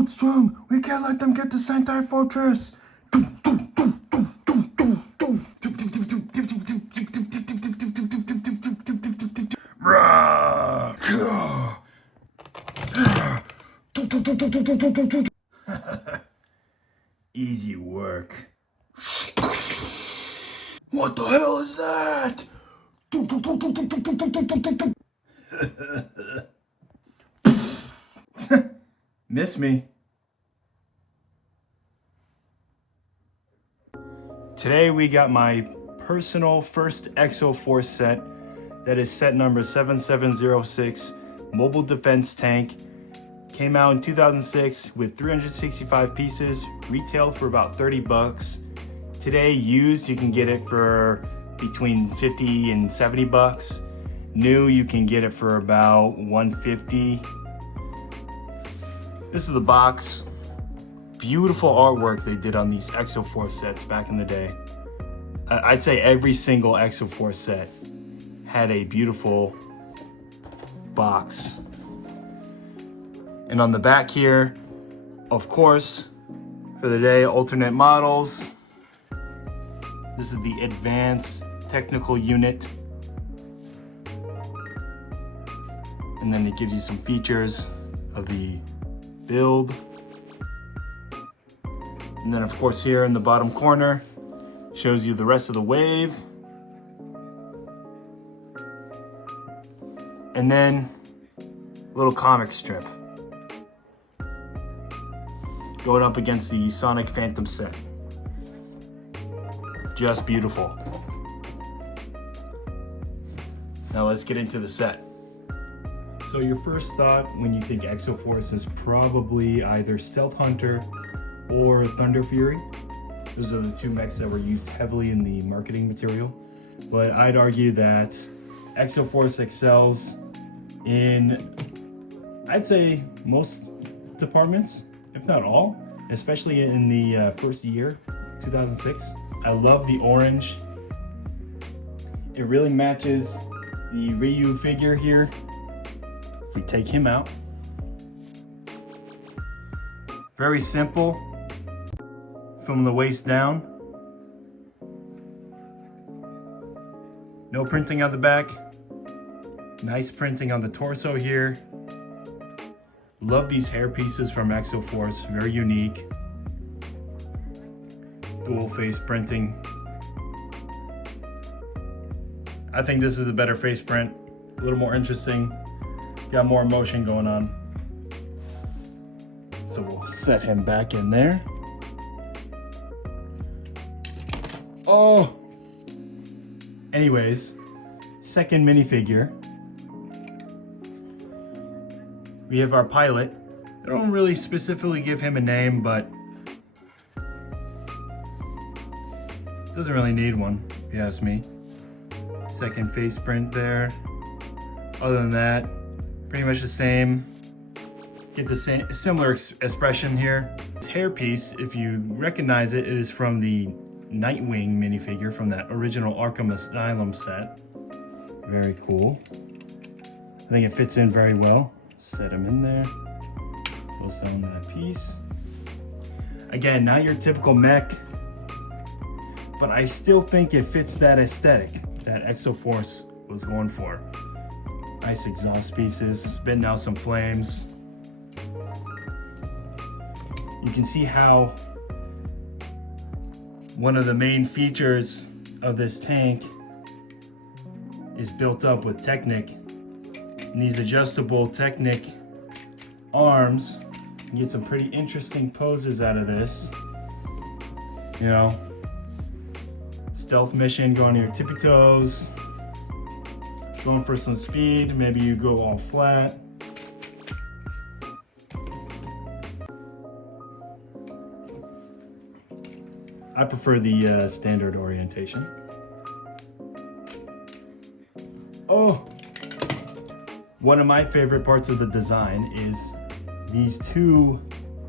hold strong. We can't let them get the Sentai Fortress. Easy work. What the hell is that? Miss me. Today we got my personal first Exo-Force set. That is set number 7706, Mobile Defense Tank. Came out in 2006 with 365 pieces, retailed for about 30 bucks. Today, used, you can get it for between 50 and 70 bucks. New, you can get it for about 150. This is the box. Beautiful artwork they did on these Exo-Force sets back in the day. I'd say every single Exo-Force set had a beautiful box. And on the back here, of course, for the day, alternate models. This is the advanced technical unit. And then it gives you some features of the build. And then of course here in the bottom corner, shows you the rest of the wave. And then a little comic strip going up against the Sonic Phantom set. Just beautiful. Now let's get into the set. So your first thought when you think Exo-Force is probably either Stealth Hunter or Thunder Fury. Those are the two mechs that were used heavily in the marketing material. But I'd argue that Exo-Force excels in, I'd say, most departments, if not all, especially in the first year, 2006. I love the orange. It really matches the Ryu figure here. If we take him out. Very simple from the waist down. No printing on the back. Nice printing on the torso here. Love these hair pieces from Exo-Force, very unique. Dual face printing. I think this is a better face print, a little more interesting, got more emotion going on. So we'll set him back in there. Oh! Anyways, second minifigure. We have our pilot. They don't really specifically give him a name, but doesn't really need one, if you ask me. Second face print there. Other than that, pretty much the same. Get the same, similar expression here. This hair piece, if you recognize it, it is from the Nightwing minifigure from that original Arkham Asylum set. Very cool. I think it fits in very well. Set him in there. Goes down that piece. Again, not your typical mech, but I still think it fits that aesthetic that Exo-Force was going for. Nice exhaust pieces, spitting out some flames. You can see how one of the main features of this tank is built up with Technic. And these adjustable Technic arms, you get some pretty interesting poses out of this. You know, stealth mission, going to your tippy toes, going for some speed, maybe you go all flat. I prefer the standard orientation. Oh! One of my favorite parts of the design is these two,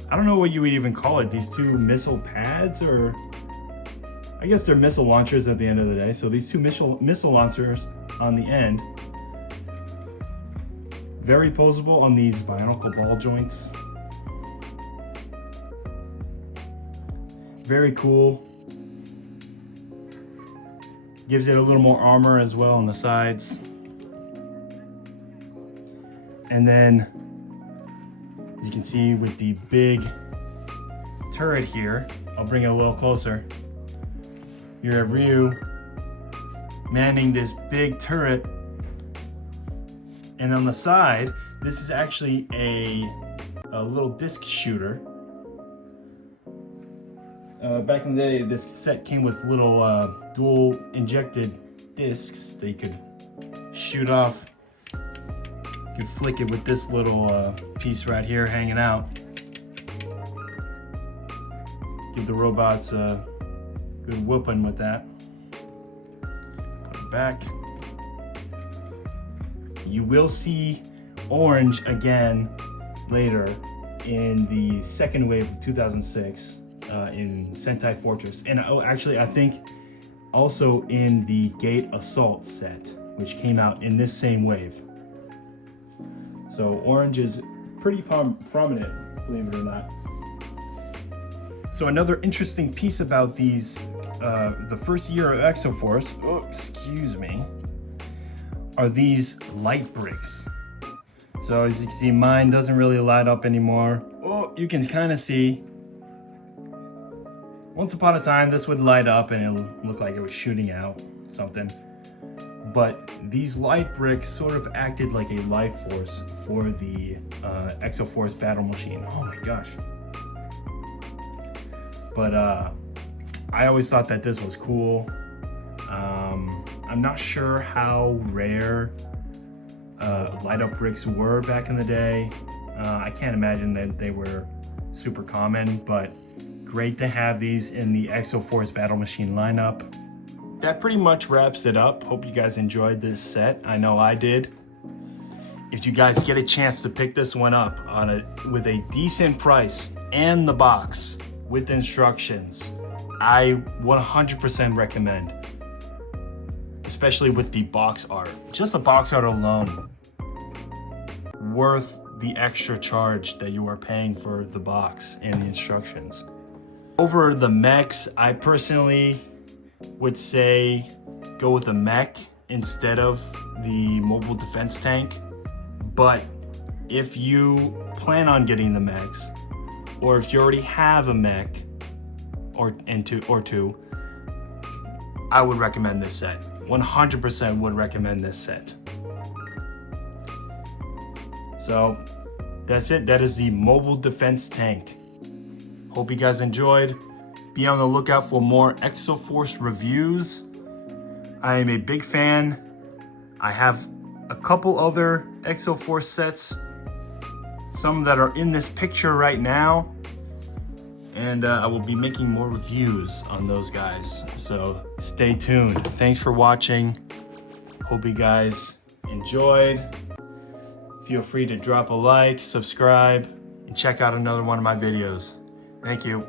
I don't know what you would even call it, these two missile pads, or I guess they're missile launchers at the end of the day. So these two missile launchers on the end, very posable on these bionicle ball joints. Very cool. Gives it a little more armor as well on the sides. And then, as you can see with the big turret here, I'll bring it a little closer. You have Ryu manning this big turret. And on the side, this is actually a little disc shooter. Back in the day, this set came with little dual injected discs that you could shoot off. You could flick it with this little piece right here hanging out. Give the robots a good whooping with that. Put it back. You will see Orange again later in the second wave of 2006 in Sentai Fortress. And actually, I think also in the Gate Assault set, which came out in this same wave. So Orange is pretty prominent, believe it or not. So another interesting piece about these, the first year of Exo-Force, oh, excuse me, are these light bricks. So as you can see, mine doesn't really light up anymore. Oh, you can kind of see. Once upon a time, this would light up and it looked like it was shooting out something. But these light bricks sort of acted like a life force for the Exo-Force battle machine. Oh my gosh. But I always thought that this was cool. I'm not sure how rare light up bricks were back in the day. I can't imagine that they were super common, but great to have these in the Exo-Force battle machine lineup. That pretty much wraps it up. Hope you guys enjoyed this set. I know I did. If you guys get a chance to pick this one up with a decent price and the box with instructions, I 100% recommend. Especially with the box art. Just the box art alone, worth the extra charge that you are paying for the box and the instructions. Over the mechs, I personally would say go with a mech instead of the mobile defense tank. But if you plan on getting the mechs, or if you already have a mech or two, I would recommend this set. 100% would recommend this set. So that's it. That is the mobile defense tank. Hope you guys enjoyed. Be on the lookout for more Exo-Force reviews. I am a big fan. I have a couple other Exo-Force sets, some that are in this picture right now, and I will be making more reviews on those guys, so stay tuned. Thanks for watching. Hope you guys enjoyed. Feel free to drop a like, subscribe, and check out another one of my videos. Thank you.